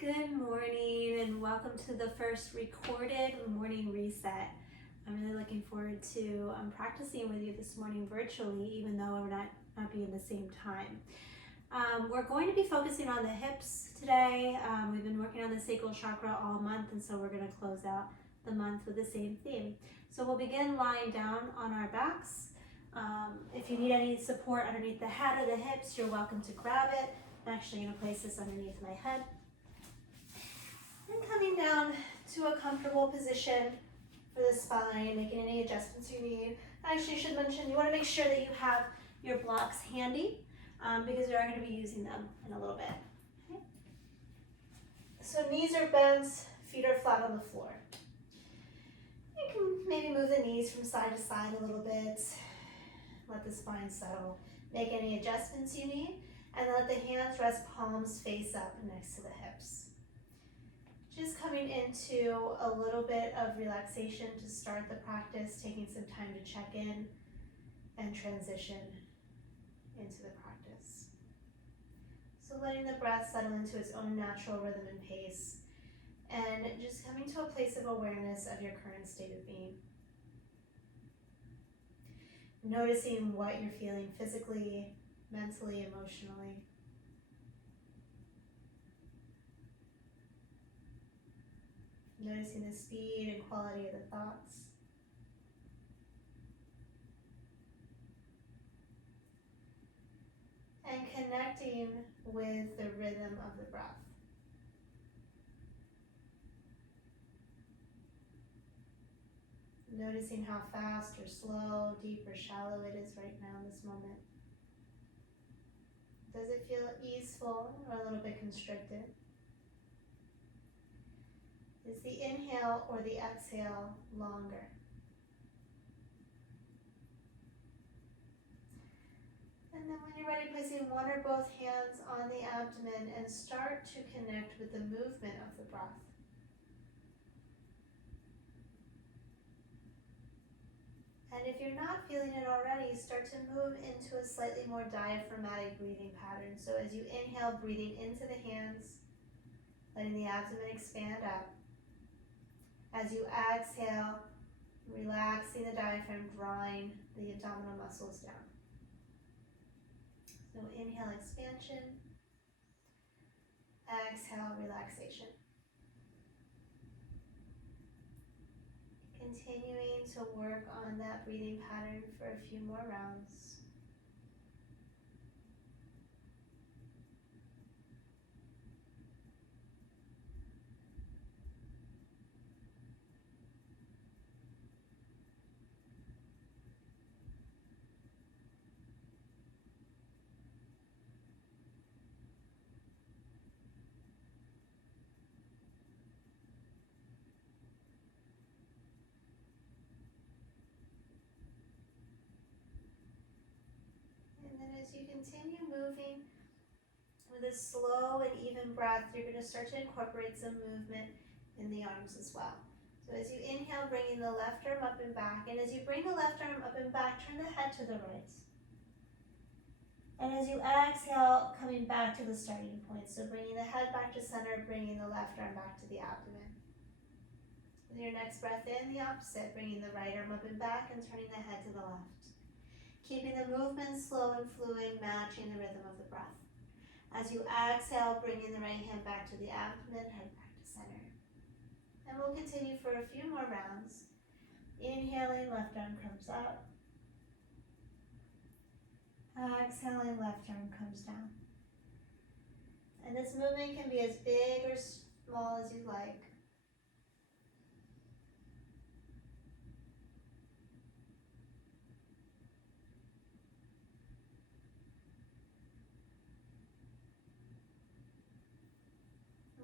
Good morning and welcome to the first recorded morning reset. I'm really looking forward to practicing with you this morning virtually, even though we're not being the same time. We're going to be focusing on the hips today. We've been working on the sacral chakra all month, and so we're going to close out the month with the same theme. So we'll begin lying down on our backs. If you need any support underneath the head or the hips, you're welcome to grab it. I'm actually going to place this underneath my head. And coming down to a comfortable position for the spine, making any adjustments you need. I actually should mention, you want to make sure that you have your blocks handy because we are going to be using them in a little bit. Okay. So knees are bent, feet are flat on the floor. You can maybe move the knees from side to side a little bit. Let the spine settle. Make any adjustments you need, and then let the hands rest palms face up next to the hips. Just coming into a little bit of relaxation to start the practice, taking some time to check in and transition into the practice. So letting the breath settle into its own natural rhythm and pace, and just coming to a place of awareness of your current state of being. Noticing what you're feeling physically, mentally, emotionally. Noticing the speed and quality of the thoughts. And connecting with the rhythm of the breath. Noticing how fast or slow, deep or shallow it is right now in this moment. Does it feel easeful or a little bit constricted? Is the inhale or the exhale longer? And then when you're ready, placing one or both hands on the abdomen and start to connect with the movement of the breath. And if you're not feeling it already, start to move into a slightly more diaphragmatic breathing pattern. So as you inhale, breathing into the hands, letting the abdomen expand up. As you exhale, relaxing the diaphragm, drawing the abdominal muscles down. So inhale, expansion. Exhale, relaxation. Continuing to work on that breathing pattern for a few more rounds. And then as you continue moving with a slow and even breath, you're going to start to incorporate some movement in the arms as well. So as you inhale, bringing the left arm up and back. And as you bring the left arm up and back, turn the head to the right. And as you exhale, coming back to the starting point. So bringing the head back to center, bringing the left arm back to the abdomen. With your next breath in, the opposite, bringing the right arm up and back and turning the head to the left. Keeping the movement slow and fluid, matching the rhythm of the breath. As you exhale, bringing the right hand back to the abdomen, head back to center. And we'll continue for a few more rounds. Inhaling, left arm comes up. Exhaling, left arm comes down. And this movement can be as big or small as you like.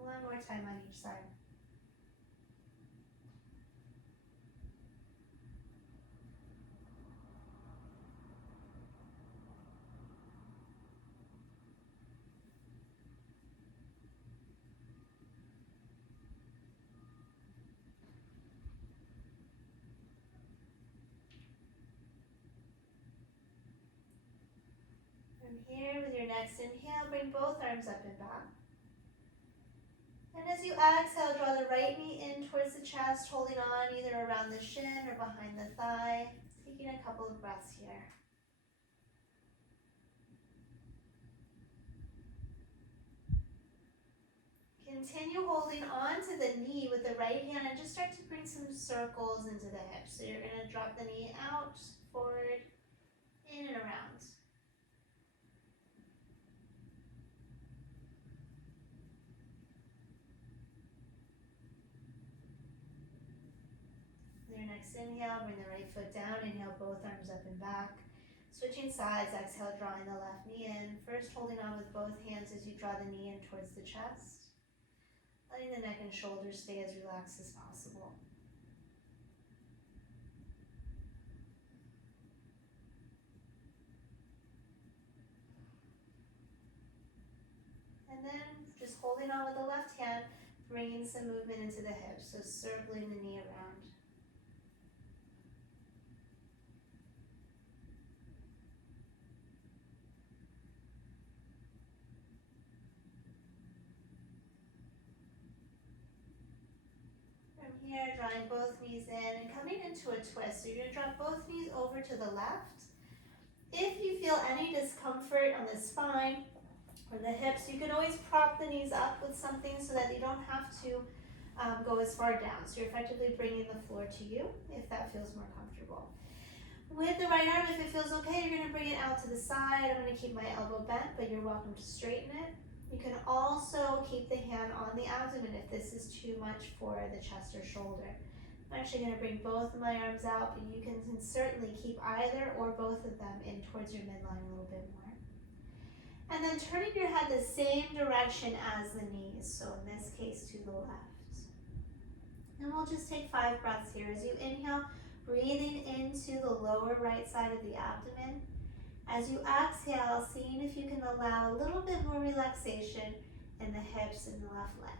One more time on each side. From here, with your next inhale, bring both arms up and back. exhale, draw the right knee in towards the chest, holding on either around the shin or behind the thigh. Taking a couple of breaths here. Continue holding on to the knee with the right hand and just start to bring some circles into the hips. So you're going to drop the knee out, forward, in and around. Your next inhale, bring the right foot down. Inhale, both arms up and back. Switching sides, exhale, drawing the left knee in. First, holding on with both hands as you draw the knee in towards the chest. Letting the neck and shoulders stay as relaxed as possible. And then just holding on with the left hand, bringing some movement into the hips. So circling the knee around. Here, drawing both knees in and coming into a twist. So you're going to drop both knees over to the left. If you feel any discomfort on the spine or the hips, you can always prop the knees up with something so that you don't have to go as far down. So you're effectively bringing the floor to you if that feels more comfortable. With the right arm, if it feels okay, you're going to bring it out to the side. I'm going to keep my elbow bent, but you're welcome to straighten it. You can also keep the hand on the abdomen if this is too much for the chest or shoulder. I'm actually going to bring both of my arms out, but you can certainly keep either or both of them in towards your midline a little bit more. And then turning your head the same direction as the knees, so in this case to the left. And we'll just take 5 breaths here. As you inhale, breathing into the lower right side of the abdomen. As you exhale, seeing if you can allow a little bit more relaxation in the hips and the left leg.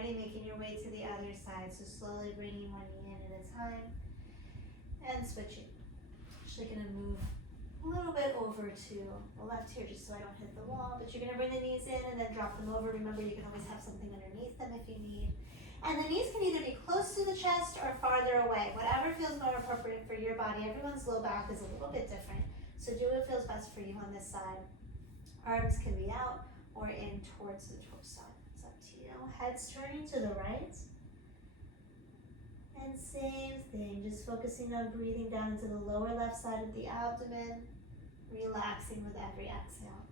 Making your way to the other side, so slowly bringing one knee in at a time and switching. Actually going to move a little bit over to the left here just so I don't hit the wall, but you're going to bring the knees in and then drop them over. Remember, you can always have something underneath them if you need. And the knees can either be close to the chest or farther away, whatever feels more appropriate for your body. Everyone's low back is a little bit different, so do what feels best for you on this side. Arms can be out or in towards the torso. Head's turning to the right. And same thing, just focusing on breathing down into the lower left side of the abdomen, relaxing with every exhale.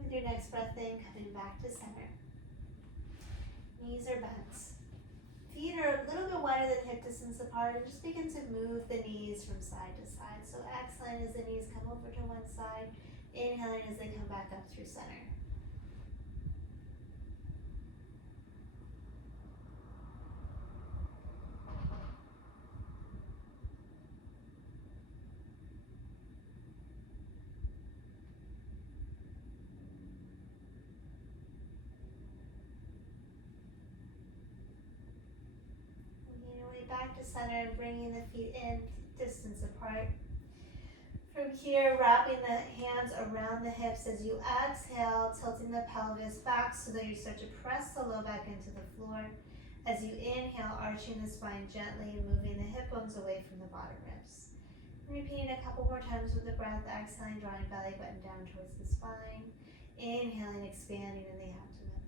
With your next breath in, coming back to center. Knees are bent. Feet are a little bit wider than hip distance apart, and just begin to move the knees from side to side. So exhaling as the knees come over to one side, inhaling as they come back up through center. center and bringing the feet in distance apart. From here, wrapping the hands around the hips as you exhale, tilting the pelvis back so that you start to press the low back into the floor. As you inhale, arching the spine gently and moving the hip bones away from the bottom ribs. And repeating a couple more times with the breath, exhaling, drawing belly button down towards the spine. Inhaling, expanding in the abdomen.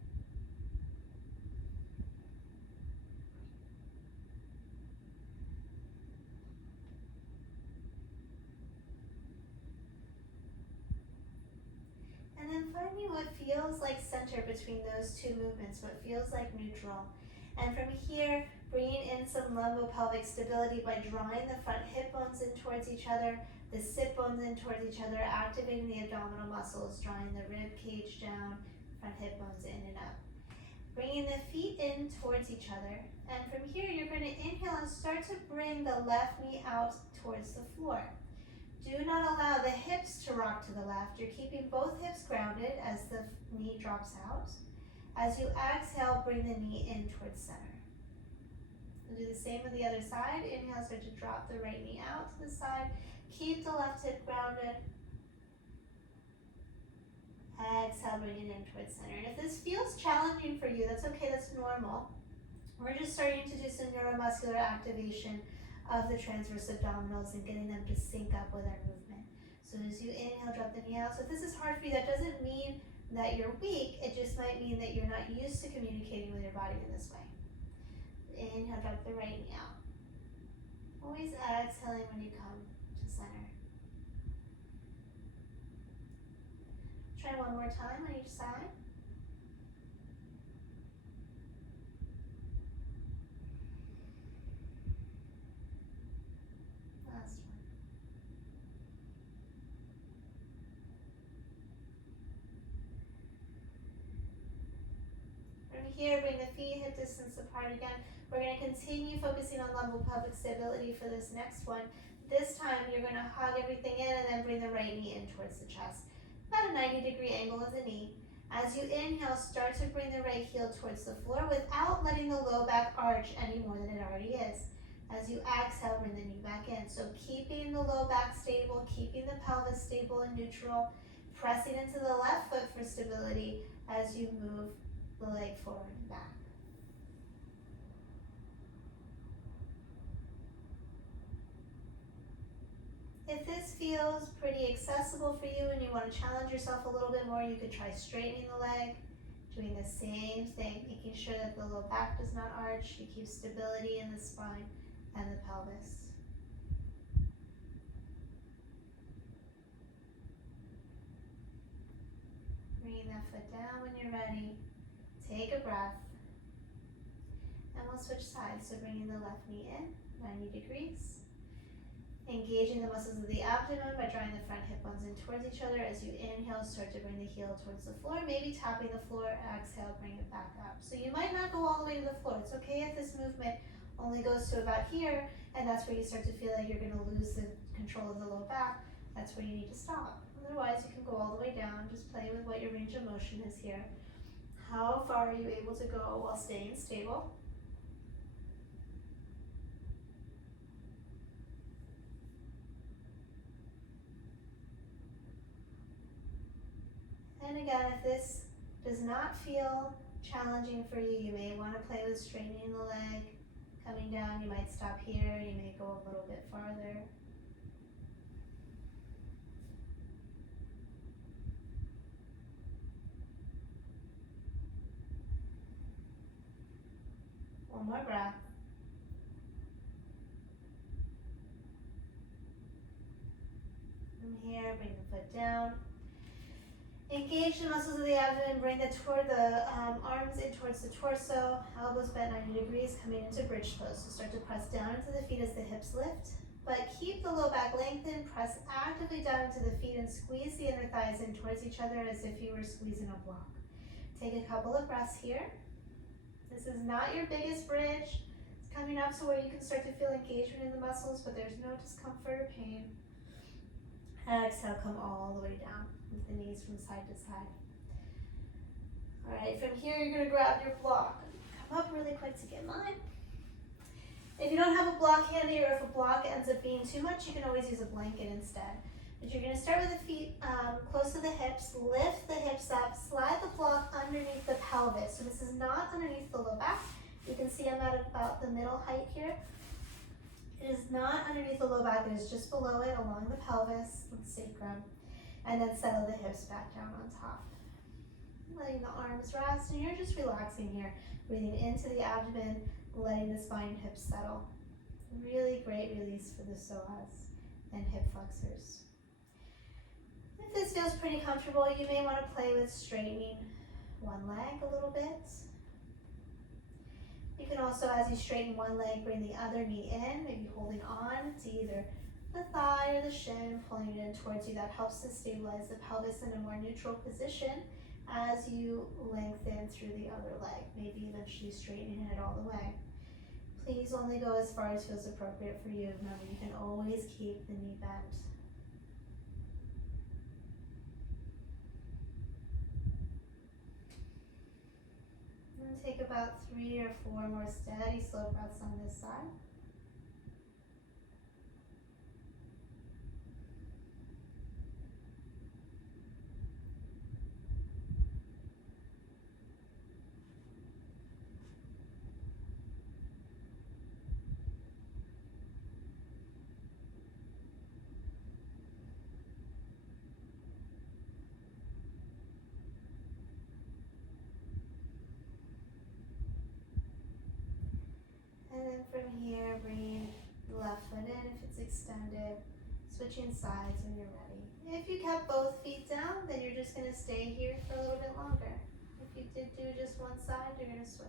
And then finding what feels like center between those two movements, what feels like neutral. And from here, bringing in some lumbo-pelvic stability by drawing the front hip bones in towards each other, the sit bones in towards each other, activating the abdominal muscles, drawing the rib cage down, front hip bones in and up. Bringing the feet in towards each other. And from here, you're going to inhale and start to bring the left knee out towards the floor. Do not allow the hips to rock to the left. You're keeping both hips grounded as the knee drops out. As you exhale, bring the knee in towards center. We'll do the same with the other side. Inhale, start to drop the right knee out to the side. Keep the left hip grounded. Exhale, bring it in towards center. And if this feels challenging for you, that's okay, that's normal. We're just starting to do some neuromuscular activation of the transverse abdominals and getting them to sync up with our movement. So as you inhale, drop the knee out. So if this is hard for you, that doesn't mean that you're weak. It just might mean that you're not used to communicating with your body in this way. Inhale, drop the right knee out. Always exhaling when you come to center. Try one more time on each side. Last one. From here, bring the feet hip distance apart again. We're going to continue focusing on lumbo-pelvic stability for this next one. This time, you're going to hug everything in and then bring the right knee in towards the chest. About a 90-degree angle of the knee. As you inhale, start to bring the right heel towards the floor without letting the low back arch any more than it already is. As you exhale, bring the knee back in. So keeping the low back stable, keeping the pelvis stable and neutral, pressing into the left foot for stability as you move the leg forward and back. If this feels pretty accessible for you and you want to challenge yourself a little bit more, you could try straightening the leg, doing the same thing, making sure that the low back does not arch. You keep stability in the spine and the pelvis. Bringing that foot down when you're ready. Take a breath. And we'll switch sides. So bringing the left knee in, 90 degrees. Engaging the muscles of the abdomen by drawing the front hip bones in towards each other. As you inhale, start to bring the heel towards the floor, maybe tapping the floor. Exhale, bring it back up. So you might not go all the way to the floor. It's okay if this movement only goes to about here, and that's where you start to feel like you're going to lose the control of the low back. That's where you need to stop. Otherwise, you can go all the way down. Just play with what your range of motion is here. How far are you able to go while staying stable? And again, if this does not feel challenging for you, you may want to play with straightening the leg. Coming down, you might stop here, you may go a little bit farther. One more breath. From here, bring the foot down. Engage the muscles of the abdomen, bring the arms in towards the torso, elbows bent 90 degrees, coming into bridge pose. So start to press down into the feet as the hips lift, but keep the low back lengthened, press actively down into the feet and squeeze the inner thighs in towards each other as if you were squeezing a block. Take a couple of breaths here. This is not your biggest bridge. It's coming up so where you can start to feel engagement in the muscles, but there's no discomfort or pain. Exhale, come all the way down with the knees from side to side. All right, from here you're going to grab your block. Come up really quick to get mine. If you don't have a block handy, or if a block ends up being too much, you can always use a blanket instead. But you're going to start with the feet close to the hips, lift the hips up, slide the block underneath the pelvis. So this is not underneath the low back. You can see I'm at about the middle height here. It is not underneath the low back, it is just below it, along the pelvis, the sacrum. And then settle the hips back down on top. Letting the arms rest, and you're just relaxing here. Breathing into the abdomen, letting the spine and hips settle. Really great release for the psoas and hip flexors. If this feels pretty comfortable, you may want to play with straightening one leg a little bit. You can also, as you straighten one leg, bring the other knee in, maybe holding on to either the thigh or the shin, pulling it in towards you. That helps to stabilize the pelvis in a more neutral position as you lengthen through the other leg, maybe eventually straightening it all the way. Please only go as far as feels appropriate for you. Remember, you can always keep the knee bent. And take about 3 or 4 more steady, slow breaths on this side. And then from here, bring the left foot in if it's extended, switching sides when you're ready. If you kept both feet down, then you're just going to stay here for a little bit longer. If you did do just one side, you're going to switch.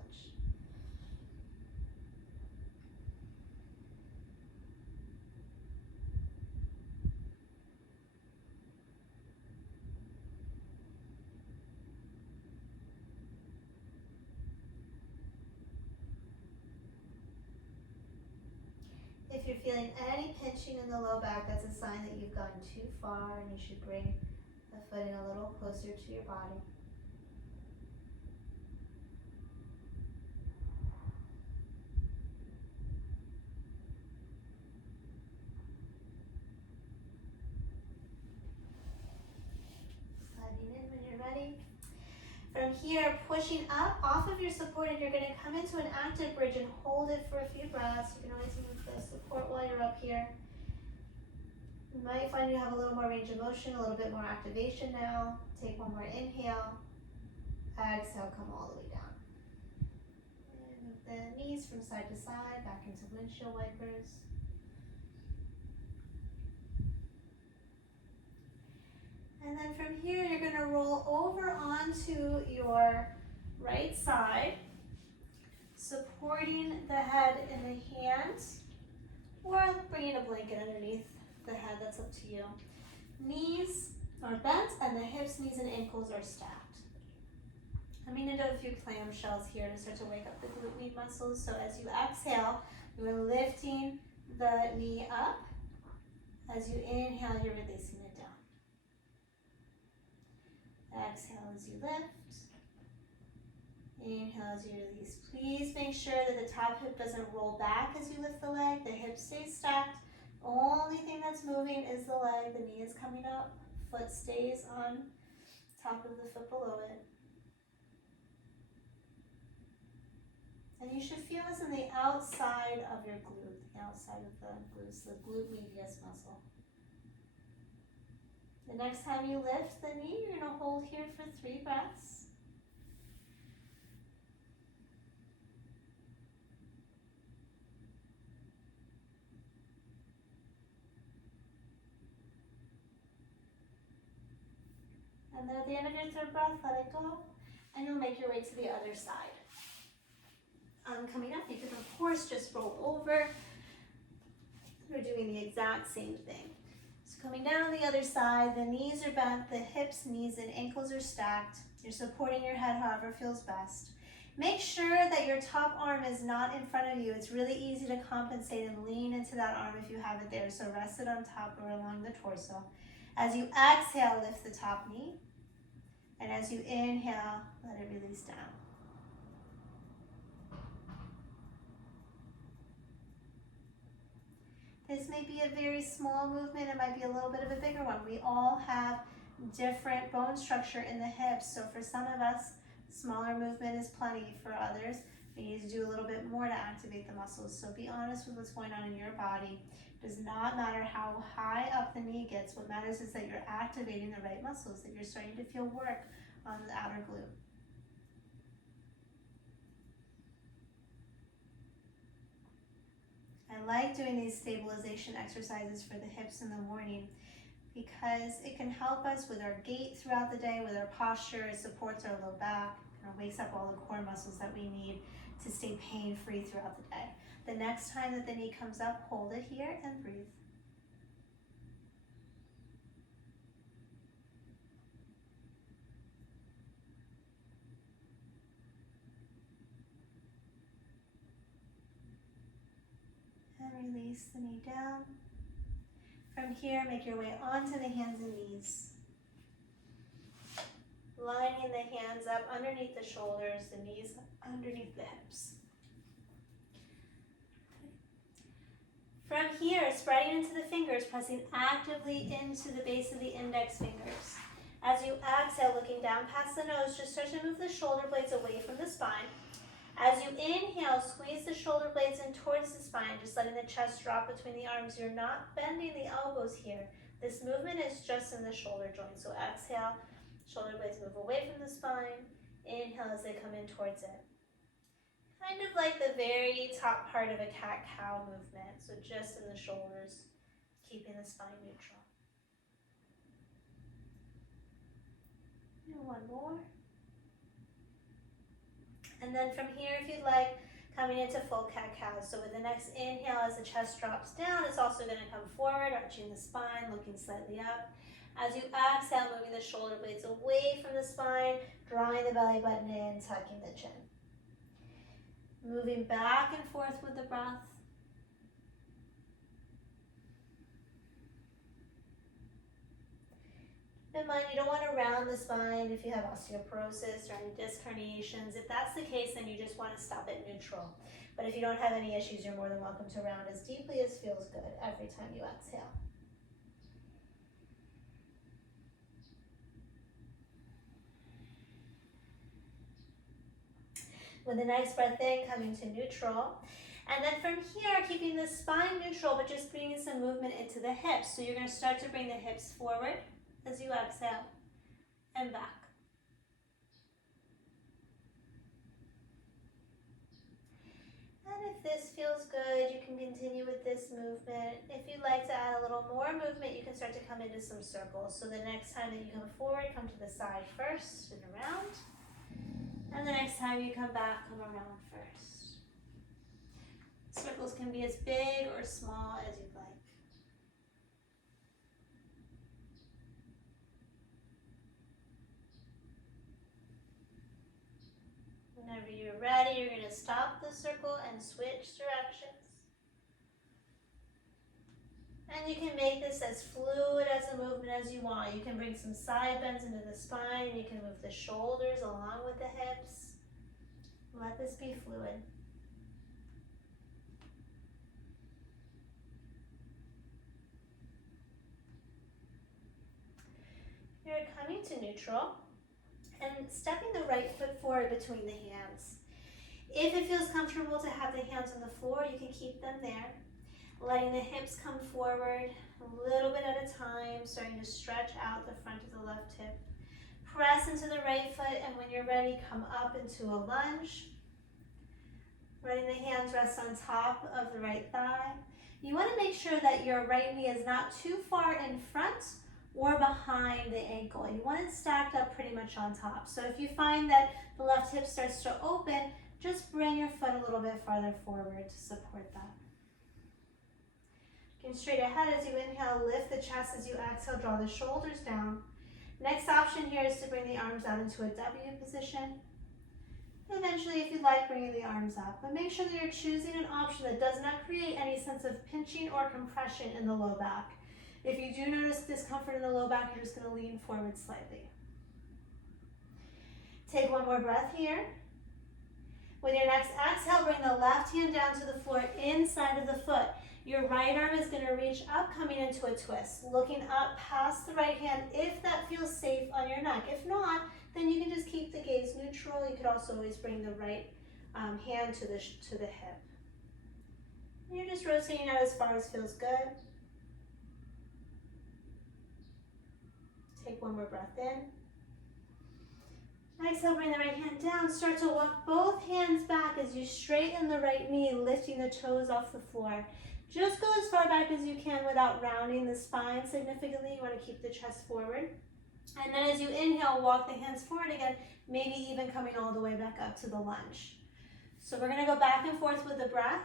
If you're feeling any pinching in the low back, that's a sign that you've gone too far, and you should bring the foot in a little closer to your body. Sliding in when you're ready. From here, pushing up off of your support, and you're going to come into an active bridge and hold it for a few breaths. You can always move the support while you're up here. You might find you have a little more range of motion, a little bit more activation now. Take one more inhale. Exhale, come all the way down. And move the knees from side to side, back into windshield wipers. And then from here, you're going to roll over onto your right side, supporting the head in the hands, or bringing a blanket underneath the head, that's up to you. Knees are bent, and the hips, knees, and ankles are stacked. I'm going to do a few clamshells here to start to wake up the glute med muscles. So as you exhale, you're lifting the knee up. As you inhale, you're releasing it down. Exhale as you lift. Inhale as you release. Please make sure that the top hip doesn't roll back as you lift the leg. The hip stays stacked. Only thing that's moving is the leg. The knee is coming up. Foot stays on top of the foot below it. And you should feel this in the outside of your glute, the outside of the glutes, the glute medius muscle. The next time you lift the knee, you're going to hold here for 3 breaths. And then at the end of your 3rd breath, let it go, and you'll make your way to the other side. Coming up, you can of course just roll over. We're doing the exact same thing. So coming down the other side, the knees are bent, the hips, knees, and ankles are stacked. You're supporting your head however feels best. Make sure that your top arm is not in front of you. It's really easy to compensate and lean into that arm if you have it there. So rest it on top or along the torso. As you exhale, lift the top knee. And as you inhale, let it release down. This may be a very small movement, it might be a little bit of a bigger one. We all have different bone structure in the hips, so for some of us, smaller movement is plenty. For others, we need to do a little bit more to activate the muscles. So be honest with what's going on in your body. It does not matter how high up the knee gets. What matters is that you're activating the right muscles, that you're starting to feel work on the outer glute. I like doing these stabilization exercises for the hips in the morning because it can help us with our gait throughout the day, with our posture. It supports our low back, and it wakes up all the core muscles that we need to stay pain-free throughout the day. The next time that the knee comes up, hold it here and breathe. And release the knee down. From here, make your way onto the hands and knees. Lining the hands up underneath the shoulders, the knees underneath the hips. From here, spreading into the fingers, pressing actively into the base of the index fingers. As you exhale, looking down past the nose, just start to move the shoulder blades away from the spine. As you inhale, squeeze the shoulder blades in towards the spine, just letting the chest drop between the arms. You're not bending the elbows here. This movement is just in the shoulder joint. So exhale, shoulder blades move away from the spine. Inhale as they come in towards it. Kind of like the very top part of a cat-cow movement. So just in the shoulders, keeping the spine neutral. And one more. And then from here, if you'd like, coming into full cat-cow. So with the next inhale, as the chest drops down, it's also going to come forward, arching the spine, looking slightly up. As you exhale, moving the shoulder blades away from the spine, drawing the belly button in, tucking the chin. Moving back and forth with the breath. Keep in mind, you don't want to round the spine if you have osteoporosis or any disc herniations. If that's the case, then you just want to stop at neutral. But if you don't have any issues, you're more than welcome to round as deeply as feels good every time you exhale. With the next breath in, coming to neutral. And then from here, keeping the spine neutral, but just bringing some movement into the hips. So you're going to start to bring the hips forward as you exhale and back. And if this feels good, you can continue with this movement. If you'd like to add a little more movement, you can start to come into some circles. So the next time that you come forward, come to the side first and around. And the next time you come back, come around first. Circles can be as big or small as you'd like. Whenever you're ready, you're going to stop the circle and switch directions. And you can make this as fluid as a movement as you want. You can bring some side bends into the spine. You can move the shoulders along with the hips. Let this be fluid. You're coming to neutral and stepping the right foot forward between the hands. If it feels comfortable to have the hands on the floor, you can keep them there. Letting the hips come forward a little bit at a time, starting to stretch out the front of the left hip. Press into the right foot, and when you're ready, come up into a lunge. Letting the hands rest on top of the right thigh. You want to make sure that your right knee is not too far in front or behind the ankle. You want it stacked up pretty much on top. So if you find that the left hip starts to open, just bring your foot a little bit farther forward to support that. Looking straight ahead as you inhale, lift the chest. As you exhale, draw the shoulders down. Next option here is to bring the arms out into a W position. Eventually, if you'd like, bringing the arms up. But make sure that you're choosing an option that does not create any sense of pinching or compression in the low back. If you do notice discomfort in the low back, you're just going to lean forward slightly. Take one more breath here. With your next exhale, bring the left hand down to the floor inside of the foot. Your right arm is going to reach up, coming into a twist, looking up past the right hand if that feels safe on your neck. If not, then you can just keep the gaze neutral. You could also always bring the right hand to the hip. And you're just rotating out as far as feels good. Take one more breath in. Exhale, bring the right hand down. Start to walk both hands back as you straighten the right knee, lifting the toes off the floor. Just go as far back as you can without rounding the spine significantly. You want to keep the chest forward. And then as you inhale, walk the hands forward again, maybe even coming all the way back up to the lunge. So we're going to go back and forth with the breath.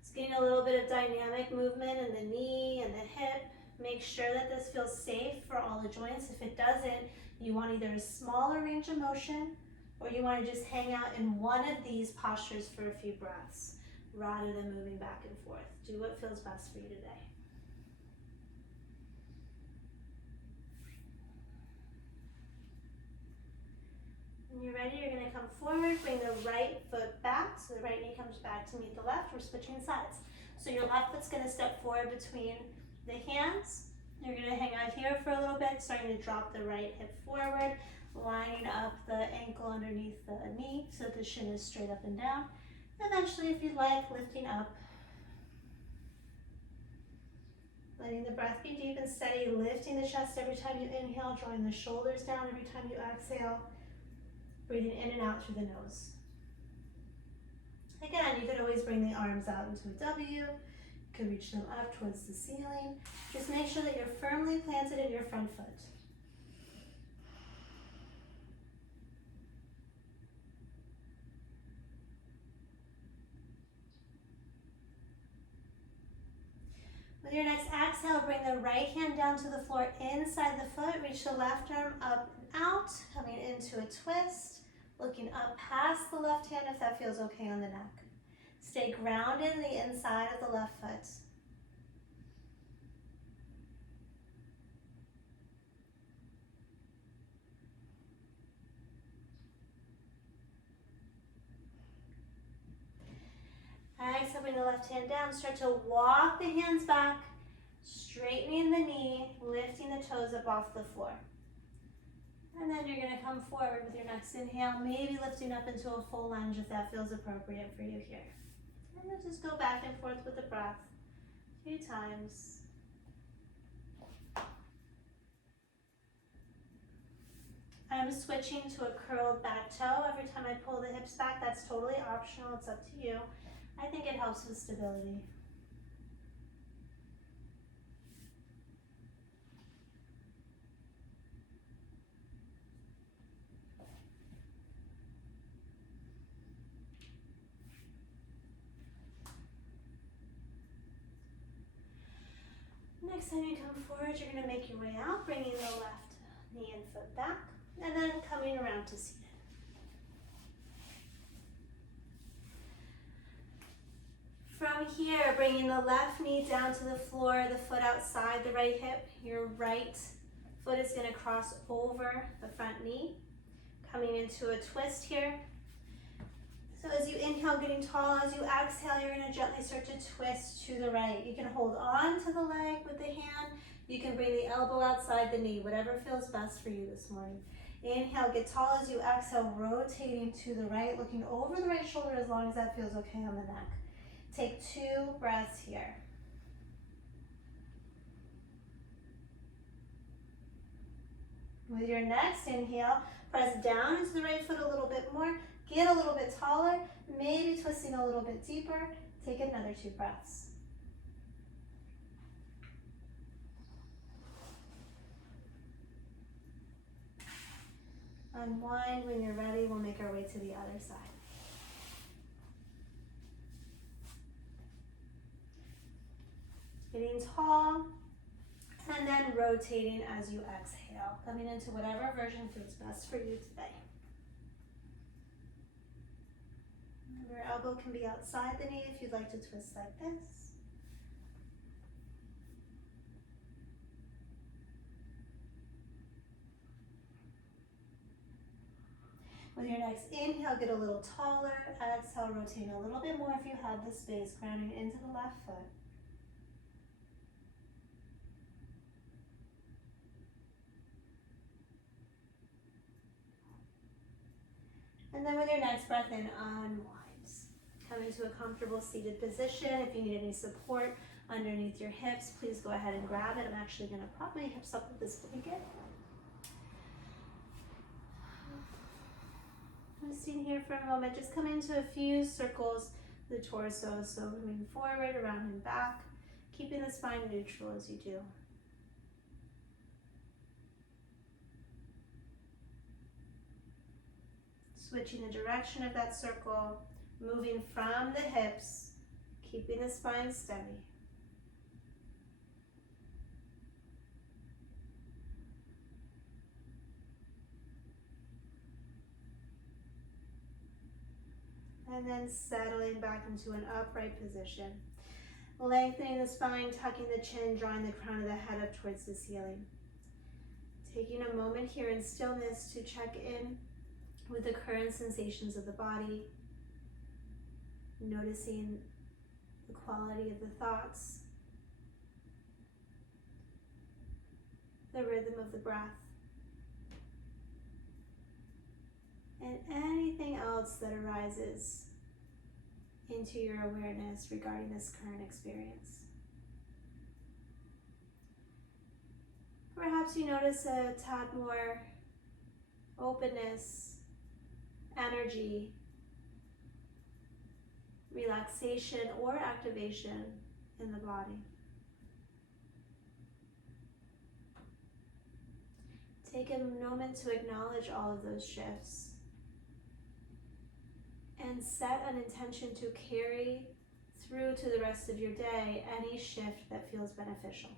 It's getting a little bit of dynamic movement in the knee and the hip. Make sure that this feels safe for all the joints. If it doesn't, you want either a smaller range of motion or you want to just hang out in one of these postures for a few breaths rather than moving back and forth. Do what feels best for you today. When you're ready, you're going to come forward, bring the right foot back, so the right knee comes back to meet the left. We're switching sides. So your left foot's going to step forward between the hands. You're going to hang out here for a little bit, starting to drop the right hip forward, lining up the ankle underneath the knee so the shin is straight up and down. Eventually, if you'd like, lifting up. Letting the breath be deep and steady, lifting the chest every time you inhale, drawing the shoulders down every time you exhale. Breathing in and out through the nose. Again, you could always bring the arms out into a W. You could reach them up towards the ceiling. Just make sure that you're firmly planted in your front foot. With your next exhale, bring the right hand down to the floor inside the foot. Reach the left arm up and out, coming into a twist. Looking up past the left hand if that feels okay on the neck. Stay grounded in the inside of the left foot. Exhale, bring the left hand down. Start to walk the hands back, straightening the knee, lifting the toes up off the floor. And then you're going to come forward with your next inhale, maybe lifting up into a full lunge if that feels appropriate for you here. And then just go back and forth with the breath a few times. I'm switching to a curled back toe every time I pull the hips back. That's totally optional. It's up to you. I think it helps with stability. Next time you come forward, you're going to make your way out, bringing the left knee and foot back, and then coming around to seated. From here, bringing the left knee down to the floor, the foot outside the right hip. Your right foot is going to cross over the front knee, coming into a twist here. So as you inhale, getting tall, as you exhale, you're going to gently start to twist to the right. You can hold on to the leg with the hand. You can bring the elbow outside the knee, whatever feels best for you this morning. Inhale, get tall as you exhale, rotating to the right, looking over the right shoulder as long as that feels okay on the neck. Take 2 breaths here. With your next inhale, press down into the right foot a little bit more. Get a little bit taller, maybe twisting a little bit deeper. Take another 2 breaths. Unwind when you're ready. We'll make our way to the other side. Getting tall, and then rotating as you exhale, coming into whatever version feels best for you today. Your elbow can be outside the knee if you'd like to twist like this. With your next inhale, get a little taller. Exhale, rotate a little bit more if you have the space, grounding into the left foot. And then with your next breath in, unwind. Come into a comfortable seated position. If you need any support underneath your hips, please go ahead and grab it. I'm actually going to prop my hips up with this blanket. I'm sitting here for a moment. Just come into a few circles, the torso, so moving forward, around and back, keeping the spine neutral as you do. Switching the direction of that circle, moving from the hips, keeping the spine steady. And then settling back into an upright position. Lengthening the spine, tucking the chin, drawing the crown of the head up towards the ceiling. Taking a moment here in stillness to check in with the current sensations of the body, noticing the quality of the thoughts, the rhythm of the breath, and anything else that arises into your awareness regarding this current experience. Perhaps you notice a tad more openness, energy, relaxation, or activation in the body. Take a moment to acknowledge all of those shifts and set an intention to carry through to the rest of your day any shift that feels beneficial.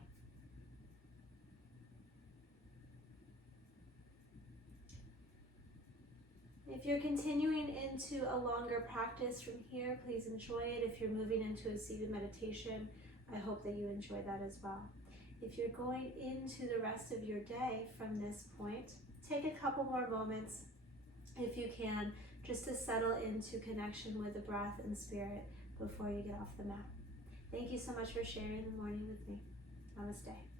If you're continuing into a longer practice from here, please enjoy it. If you're moving into a seated meditation, I hope that you enjoy that as well. If you're going into the rest of your day from this point, take a couple more moments, if you can, just to settle into connection with the breath and spirit before you get off the mat. Thank you so much for sharing the morning with me. Namaste.